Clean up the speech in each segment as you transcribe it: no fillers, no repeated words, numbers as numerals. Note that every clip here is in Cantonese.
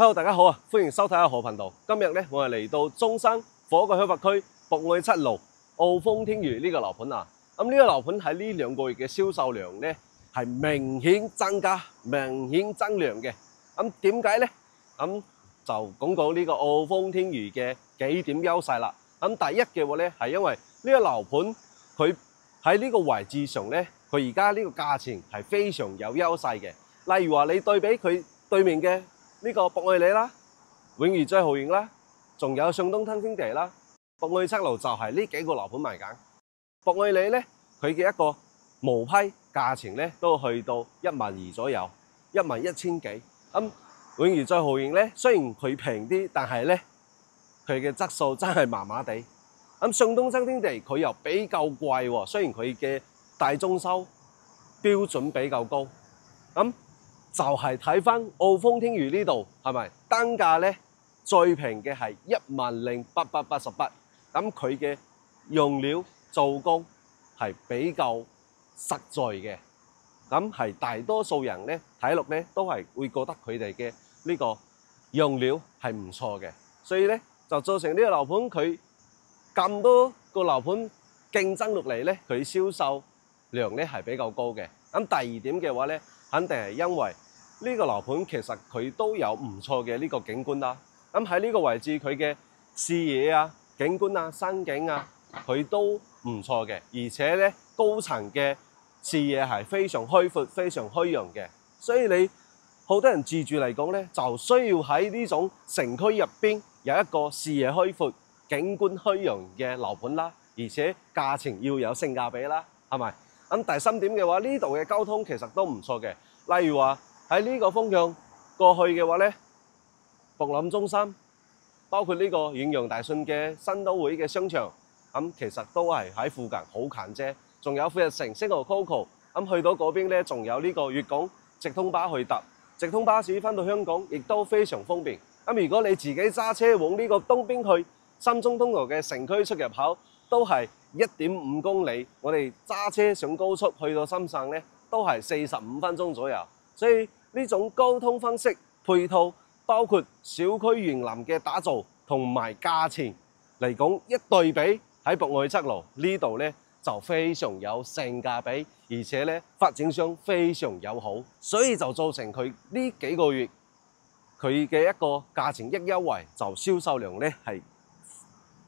Hello， 大家好啊！歡迎收睇阿何頻道。今日咧，我係嚟到中山火炬開發區博愛七路澳豐天馭呢個樓盤啊。咁呢個樓盤喺呢2個月嘅銷售量咧係明顯增加、明顯增量嘅。咁點解咧？咁就講呢個澳豐天馭嘅幾點優勢啦。咁第一嘅話咧係因為呢個樓盤佢喺呢個位置上咧，佢而家呢個價錢係非常有優勢嘅。例如話你對比佢對面嘅呢個博愛里啦、永裕最豪園啦，仲有上東新天地啦，博愛七路就係呢幾個樓盤賣緊。博愛里咧，佢嘅一個毛坯價錢咧都去到12000左右，11000幾。咁永裕最豪園咧，雖然佢平啲，但係咧佢嘅質素真係麻麻地。咁上東新天地佢又比較貴喎，雖然佢嘅大裝修標準比較高，咁就係睇翻澳豐天馭呢度係咪單價咧最平嘅係10888，咁佢嘅用料做工係比較實在嘅，咁係大多數人咧睇落咧都係會覺得佢哋嘅呢個用料係唔錯嘅，所以咧就造成呢個樓盤佢咁多個樓盤競爭落嚟咧，佢銷售量咧係比較高嘅。咁第二點嘅話咧，肯定係因為呢個樓盤其實佢都有唔錯嘅呢個景觀啦。咁喺呢個位置佢嘅視野啊、景觀啊、山景啊，佢都唔錯嘅。而且咧高層嘅視野係非常開闊、非常開揚嘅。所以你好多人自住嚟講咧，就需要喺呢種城區入邊有一個視野開闊、景觀開揚嘅樓盤啦。而且價錢要有性價比啦，係咪？咁第3點嘅話，呢度嘅交通其實都唔錯嘅。例如話喺呢個方向過去嘅話咧，博覽中心，包括呢個遠洋大信嘅新都會嘅商場，咁其實都係喺附近好近啫。仲有富日城、星河 Coco， 咁去到嗰邊咧，仲有呢個粵港直通巴去搭，直通巴士翻到香港亦都非常方便。咁如果你自己揸車往呢個東邊去，深中通道嘅城區出入口都係1.5公里，我哋揸車上高速去到深圳咧，都係45分鐘左右。所以呢種交通方式配套，包括小區園林嘅打造同埋價錢嚟講一對比，喺博愛七路呢度咧就非常有性價比，而且咧發展商非常友好，所以就造成佢呢幾個月佢嘅一個價錢一優惠，就銷售量咧係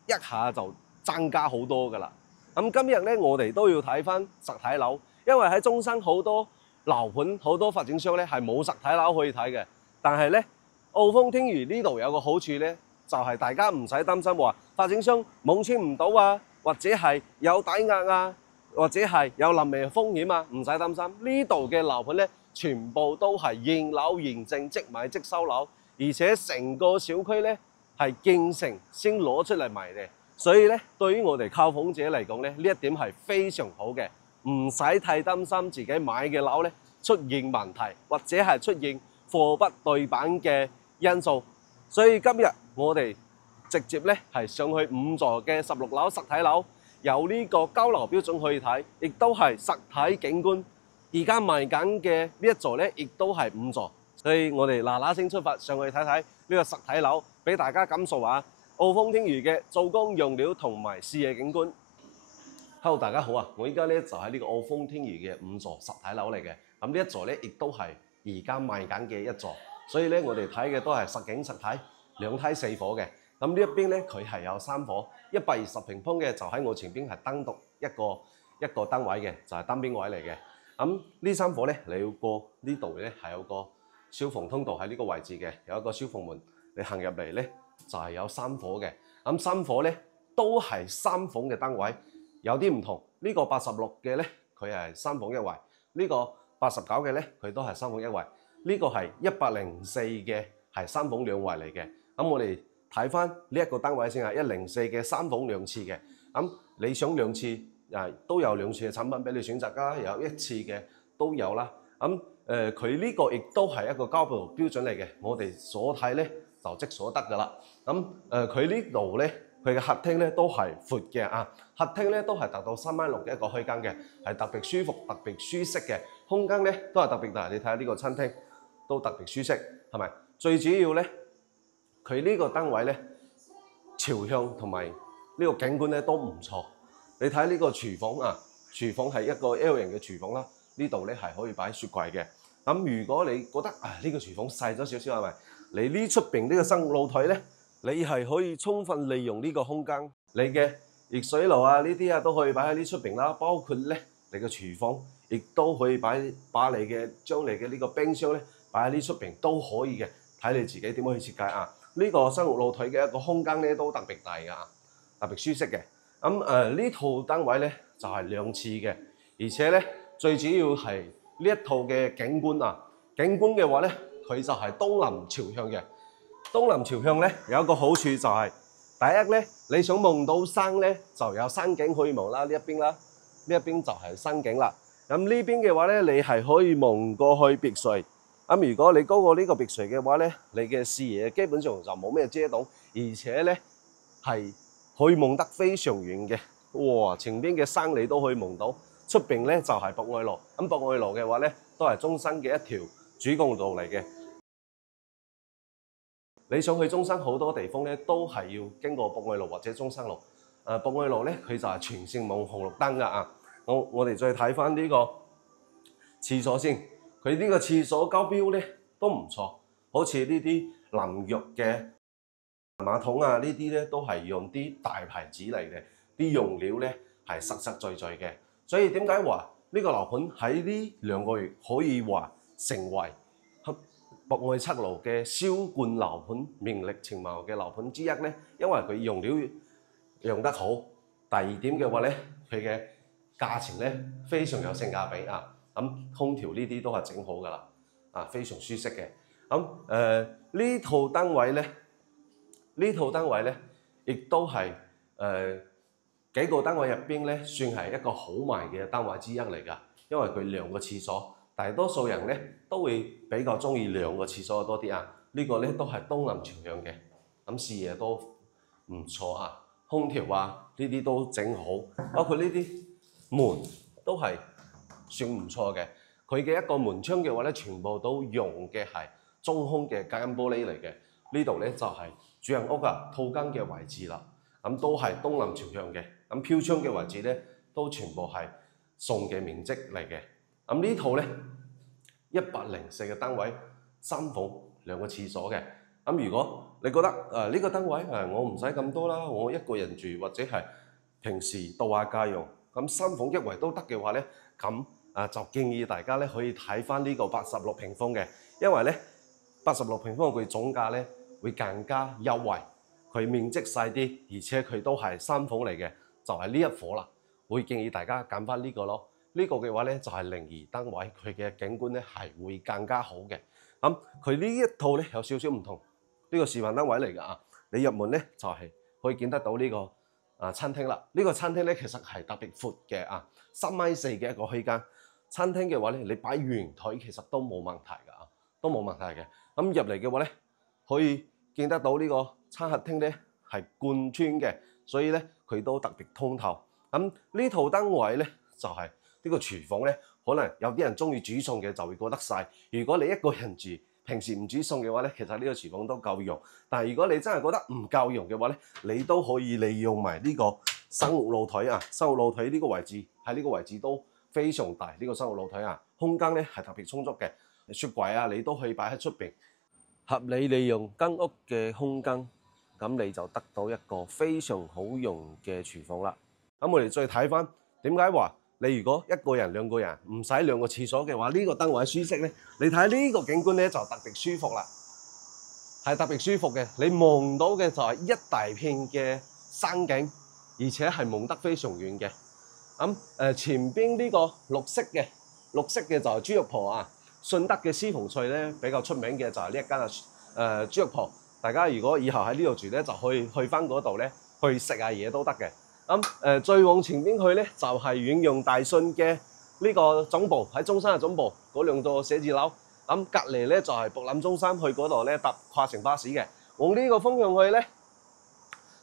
一下就增加好多㗎啦。咁今日咧，我哋都要睇翻實體樓，因為喺中山好多樓盤、好多發展商咧係冇實體樓可以睇嘅。但係咧，澳豐天馭呢度有個好處咧，就係大家唔使擔心話發展商網簽唔到啊，或者係有抵押啊，或者係有臨危風險啊，唔使擔心。呢度嘅樓盤咧，全部都係現樓現證，即買即收樓，而且成個小區咧係建成先攞出嚟賣嘅。所以咧，對於我哋購房者嚟講咧，呢一點係非常好嘅，唔使太擔心自己買嘅樓咧出現問題，或者係出現貨不對版嘅因素。所以今日我哋直接咧係上去5座嘅16樓實體樓，有呢個交樓標準可以睇，亦都係實體景觀。而家賣緊嘅呢一座咧，亦都係5座，所以我哋嗱嗱聲出發上去睇睇呢個實體樓，俾大家感受下澳豐天馭嘅做工用料同埋視野景觀。Hello， 大家好啊！我依家咧就喺呢個澳豐天馭嘅5座實體樓嚟嘅。咁呢一座咧亦都係而家賣緊嘅一座，所以咧我哋睇嘅都係實景實體，2梯4伙嘅。咁呢一邊咧佢係有3伙，120平方嘅就喺我前邊係單獨一個單位嘅，就係單邊位嚟嘅。咁呢3伙咧你要過呢度咧係有個消防通道喺呢個位置嘅，有一個消防門，你行入嚟咧就係有3伙嘅。咁3伙咧都係3房嘅單位，有啲唔同。呢個86嘅咧佢係3房1衛，呢個89嘅咧佢都係3房1衛，呢個係104嘅係3房2衛嚟嘅。咁我哋睇翻呢一個單位先係104嘅3房2廁嘅。咁你想2廁都有2廁嘅產品俾你選擇㗎，有1廁嘅都有啦。咁佢呢個亦都係一個交樓標準嚟嘅，我哋所睇咧就即所得㗎啦。咁佢呢度咧佢嘅客廳咧都係闊嘅啊，客廳咧都係達到3.6米嘅一個開間嘅，係特別舒服、特別舒適嘅空間咧都係特別大。你睇下呢個餐廳都特別舒適，係咪？最主要咧佢呢個單位咧朝向同埋呢個景觀咧都唔錯。你睇呢個廚房啊，廚房係一個 L 型嘅廚房啦，呢度咧係可以擺雪櫃嘅。咁如果你覺得呢個廚房細咗少少係咪？你呢出邊呢個生活露台咧，你係可以充分利用呢個空間，你嘅熱水爐啊呢啲啊都可以擺喺呢出邊啦，包括咧你嘅廚房亦都可以把你嘅呢個冰箱咧擺喺呢出邊都可以嘅，睇你自己點樣去設計啊。呢個生活露台嘅一個空間咧都特別大㗎，特別舒適嘅。咁呢套單位咧就係兩廁嘅，而且咧最主要係呢一套嘅景觀啊，景觀嘅話咧佢就係東南朝向嘅。東南朝向咧有一個好處就係、第一咧你想望到山咧就有山景可以望啦，呢一邊啦，呢一邊就係山景啦。咁呢邊嘅話咧你係可以望過去別墅。咁如果你高過呢個別墅嘅話咧，你嘅視野基本上就冇咩遮擋，而且咧係可以望得非常遠嘅。哇！前邊嘅山你都可以望到，出邊咧就係博愛路。咁博愛路嘅話咧，都係中山嘅一條主幹道嚟嘅。你想去中山好多地方咧，都係要經過博愛路或者中山路。博愛路咧，佢就係全線冇紅綠燈㗎啊！我哋再睇翻呢個廁所先，佢呢個廁所交標咧都唔錯，好似呢啲淋浴嘅馬桶啊，呢啲咧都係用啲大牌子嚟嘅，啲用料咧係實實在在嘅。所以點解話呢個樓盤喺呢2個月可以話成為博愛七路嘅銷冠樓盤、名列前茅嘅樓盤之一咧？因為佢用料用得好，第二點嘅話咧，佢嘅價錢咧非常有性價比啊！空調呢啲都係整好㗎啦，非常舒適嘅。呢套單位咧，亦都係幾個單位入邊咧，算係一個好賣嘅單位之一嚟㗎，因為佢2個廁所，大多數人咧都會比較中意2個廁所多啲啊。呢個咧都係東南朝向嘅，視野都唔錯啊，空調啊呢啲都整好，包括呢啲門都係算唔錯嘅。佢嘅一個門窗嘅話咧，全部都用嘅係中空嘅隔音玻璃嚟嘅。呢度咧就係主人屋套間嘅位置啦，都係東南朝向嘅。飄窗嘅位置咧都全部係送嘅面積嚟嘅。呢套咧104嘅單位，3房2個廁所嘅。如果你覺得呢個單位我唔使咁多啦，我一個人住或者係平時度下家用，3房1衛都得嘅話咧，就建議大家咧可以睇翻呢個86平方嘅，因為咧86平方佢總價咧會更加優惠，佢面積細啲，而且佢都係3房嚟嘅，就係呢一伙啦。會建議大家揀翻呢個咯。呢個嘅話咧就係02單位，佢嘅景觀咧係會更加好嘅。佢呢一套咧有少少唔同，呢個示範單位嚟㗎。你入門咧就係可以見得到呢個餐廳啦。呢個餐廳咧其實係特別闊嘅3.4米嘅一個區間。餐廳嘅話咧，你擺圓台其實都冇問題㗎，都冇問題嘅。入嚟嘅話咧，可以見得到呢個餐客廳咧係貫穿嘅，所以咧佢都特別通透。呢套單位咧就係呢個廚房咧，可能有啲人中意煮餸嘅就會覺得細。如果你一個人住，平時唔煮餸嘅話咧，其實呢個廚房都夠用。但係如果你真係覺得唔夠用嘅話咧，你都可以利用埋呢個生活露台啊。生活露台呢個位置喺呢個位置都非常大，呢個生活露台空間咧係特別充足嘅。雪櫃你都可以擺喺出邊，合理利用間屋嘅空間，咁你就得到一個非常好用嘅廚房啦。我哋再睇翻點解話你如果1個人2個人唔使2個廁所嘅話，呢個單位舒適咧？你睇呢個景觀咧就特別舒服啦，係特別舒服嘅。你望到嘅就係一大片嘅山景，而且係望得非常遠嘅。前邊呢個綠色嘅就係豬肉鋪順德嘅私房菜咧比較出名嘅就係呢一間豬肉鋪。大家如果以後喺呢度住咧，就可以去翻嗰度咧去食下嘢都得嘅。再往前邊去咧就係遠洋大信嘅呢個總部，喺中山嘅總部嗰2座寫字樓。隔離咧就係博覽中山，去嗰度咧搭跨城巴士嘅。往呢個方向去咧，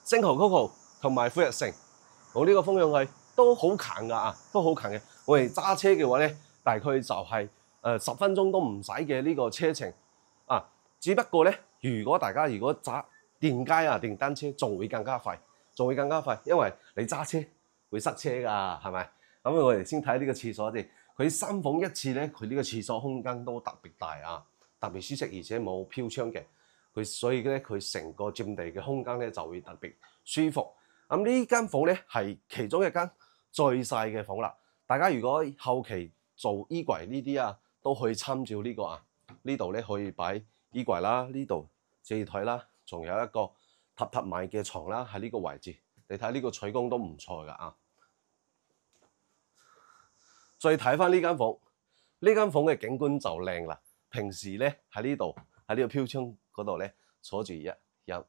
星河 Coco 同埋富日城，往呢個方向去都好近㗎都好近嘅。我哋揸車嘅話咧，大概就係10分鐘都唔使嘅呢個車程只不過咧如果大家揸電街啊、電單車，仲會更加快，因為你揸車會塞車㗎，係咪？咁我哋先睇呢個廁所先，佢3房1廁咧，佢呢個廁所空間都特別大啊，特別舒適，而且冇飄窗嘅，所以咧佢成個佔地嘅空間咧就會特別舒服。咁呢間房咧係其中一間最細嘅房啦。大家如果後期做衣櫃呢啲啊，都可以參照呢個啊。呢度咧可以擺衣櫃啦，呢度遮台啦，仲有一個榻米嘅床啦，喺呢個位置。你睇呢個採光都唔錯㗎啊！再睇翻呢間房，呢間房嘅景觀就靚啦。平時咧喺呢度喺呢個飄窗嗰度咧坐住睇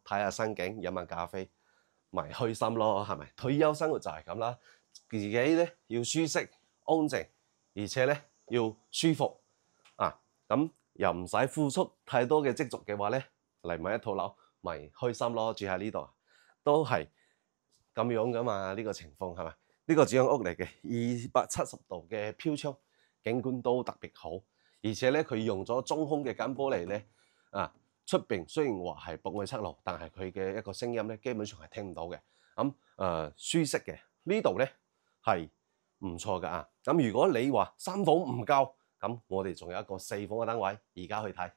下山景，飲下咖啡，咪開心咯，係咪？退休生活就係咁啦，自己咧要舒適、安靜，而且咧要舒服啊。咁又唔使付出太多嘅積蓄嘅話咧，嚟買一套樓咪開心咯，住喺呢度都係咁樣噶嘛。呢個情況係咪？呢個主人屋嚟嘅，270度嘅飄窗，景觀都特別好，而且咧佢用咗中空嘅間玻璃咧，啊出邊雖然話係博愛7路，但係佢嘅一個聲音咧基本上係聽唔到嘅。咁舒適嘅呢度咧係唔錯㗎啊。咁如果你話3房唔夠，咁我哋仲有一個4房嘅單位，而家去睇。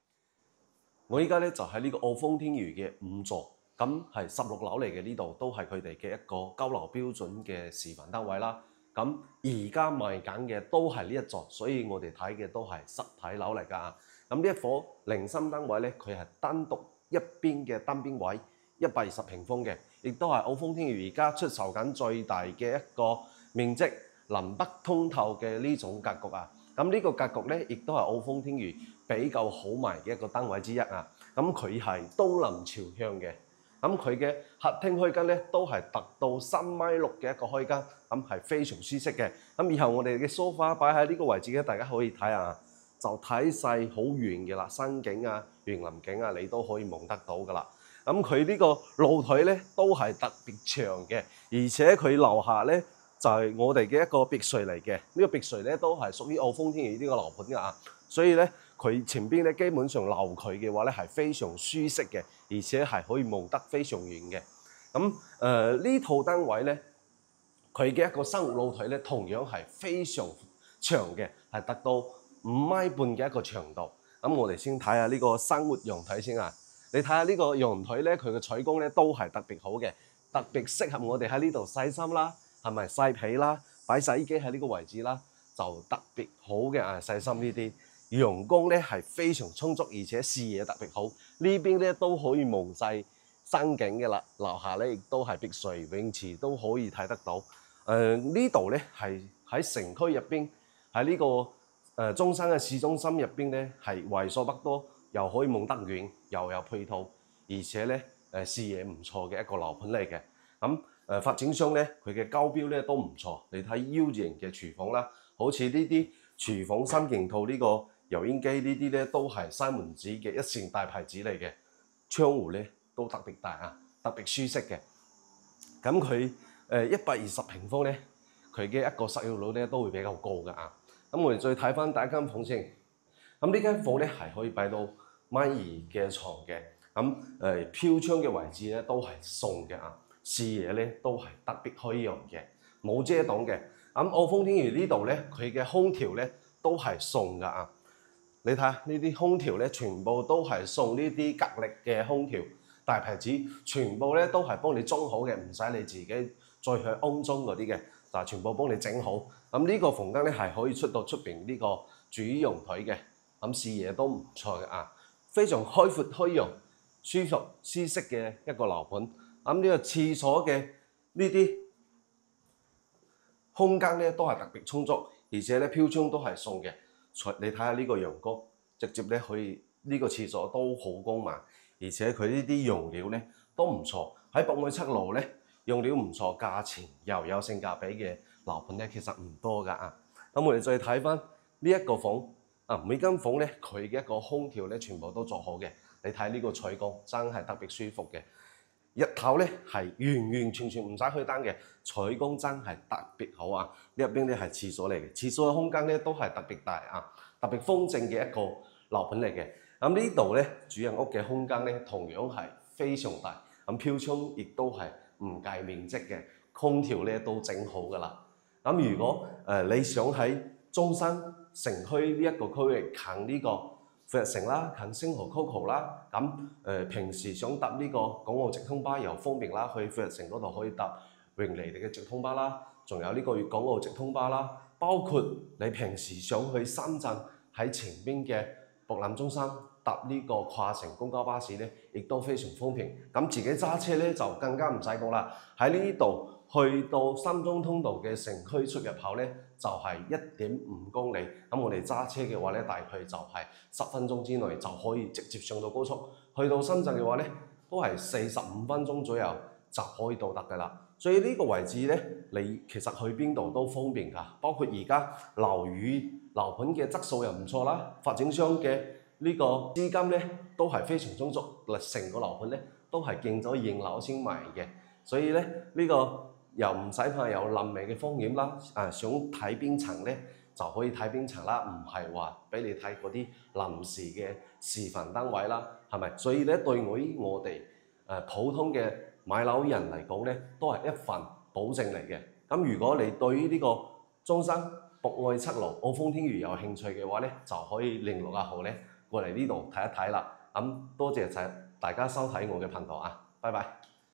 我依家咧就喺呢個澳豐天頤嘅5座。咁係16樓嚟嘅，呢度都係佢哋嘅一個交樓標準嘅示範單位啦。咁而家賣緊嘅都係呢一座，所以我哋睇嘅都係實體樓嚟㗎。咁呢一伙零星單位咧，佢係單獨一邊嘅單邊位，120平方嘅，亦都係澳豐天頤而家出售緊最大嘅一個面積，南北通透嘅呢種格局啊。咁呢個格局咧，亦都係澳豐天頤比較好賣嘅一個單位之一啊。咁佢係東南朝向嘅。咁佢嘅客廳開間咧都係達到3.6米嘅一個開間，咁係非常舒適嘅。咁以後我哋嘅梳化擺喺呢個位置咧，大家可以睇下，就睇晒好遠嘅啦，山景啊、園林景啊，你都可以望得到噶啦。咁佢呢個露台咧都係特別長嘅，而且佢樓下咧就係我哋嘅一個別墅嚟嘅。呢個別墅咧都係屬於澳豐天頤呢個樓盤㗎啊，所以咧佢前邊咧基本上樓距嘅話咧係非常舒適嘅。而且係可以望得非常遠嘅。咁呢套單位咧，佢嘅一個生活露台咧，同樣係非常長嘅，係達到5.5米嘅一個長度。咁我哋先睇下呢個生活陽台先啊。你睇下呢個陽台咧，佢嘅採光咧都係特別好嘅，特別適合我哋喺呢度曬衫啦，係咪曬被啦，擺洗衣機喺呢個位置啦，就特別好嘅啊！曬衫呢啲。陽光咧係非常充足，而且視野特別好。呢邊咧都可以望晒山景嘅啦，樓下咧亦都係別墅泳池都可以睇得到。呢度咧係喺城區入邊，喺呢個中山嘅市中心入邊咧係為數不多，又可以望得遠，又有配套，而且咧視野唔錯嘅一個樓盤嚟嘅。咁發展商咧佢嘅交標咧都唔錯，你睇 U 型嘅廚房啦，好似呢啲廚房3件套呢個。油煙機呢啲咧都係西門子嘅一線大牌子嚟嘅，窗戶咧都特別大啊，特別舒適嘅。咁佢120平方咧，佢嘅一個實用率咧都會比較高㗎啊。咁我哋再睇翻第一間房先。咁呢間房咧係可以擺到1.2米嘅床嘅。咁飄窗嘅位置咧都係送嘅啊，視野咧都係特別開揚嘅，冇遮擋嘅。咁澳豐天頤呢度咧，佢嘅空調咧都係送㗎啊。你睇下呢啲空調咧，全部都係送呢啲格力嘅空調，大牌子，全部咧都係幫你裝好嘅，唔使你自己再去安裝嗰啲嘅，就全部幫你整好。咁呢個房間咧係可以出到出邊呢個主陽台嘅，咁視野都唔錯嘅啊，非常開闊開揚、舒服舒適嘅一個樓盤。咁呢個廁所嘅呢啲空間咧都係特別充足，而且咧飄窗都係送嘅。你睇下呢個陽光，直接咧可以呢個廁所都好光猛，而且佢呢啲用料咧都唔錯。喺博愛7路咧用料唔錯，價錢又有性價比嘅樓盤咧其實唔多㗎啊。咁我哋再睇翻呢一個房啊，每間房咧佢嘅一個空調咧全部都做好嘅。你睇呢個採光真係特別舒服嘅。日頭咧係完全唔使開燈嘅，採光真係特別好啊！呢入邊咧係廁所嚟嘅，廁所嘅空間咧都係特別大啊，特別豐盛嘅一個樓盤嚟嘅。咁呢度咧主人屋嘅空間咧同樣係非常大，咁飄窗亦都係唔計面積嘅，空調咧都整好㗎啦。咁如果你想喺中山城區呢一個區域近呢個富日城啦，近星河 Coco 啦，咁平時想搭呢個港澳直通巴又方便啦，去富日城嗰度可以搭榮離地嘅直通巴啦，仲有呢個粵港澳直通巴啦，包括你平時想去深圳喺前邊嘅博覽中心搭呢個跨城公交巴士咧，亦都非常方便。咁自己揸車咧就更加唔使講啦，喺呢度去到深中通道嘅城區出入口咧，就係1.5公里。咁我哋揸車嘅話咧，大概就係10分鐘之內就可以直接上到高速。去到深圳嘅話咧，都係45分鐘左右就可以到達㗎啦。所以呢個位置咧，你其實去邊度都方便㗎。包括而家樓盤嘅質素又唔錯啦，發展商嘅呢個資金咧都係非常充足，成個樓盤咧都係競咗現樓先賣嘅。所以咧呢個又唔使怕有冧尾嘅風險啦。想睇邊層咧就可以睇邊層啦，唔係話俾你睇嗰啲臨時嘅示範單位啦，係咪？所以咧對我哋普通嘅買樓人嚟講咧，都係一份保證嚟嘅。咁如果你對於呢個中山博愛7路澳豐天娛有興趣嘅話咧，就可以聯絡阿豪咧過嚟呢度睇一睇啦。咁多謝大家收睇我嘅頻道啊，拜拜。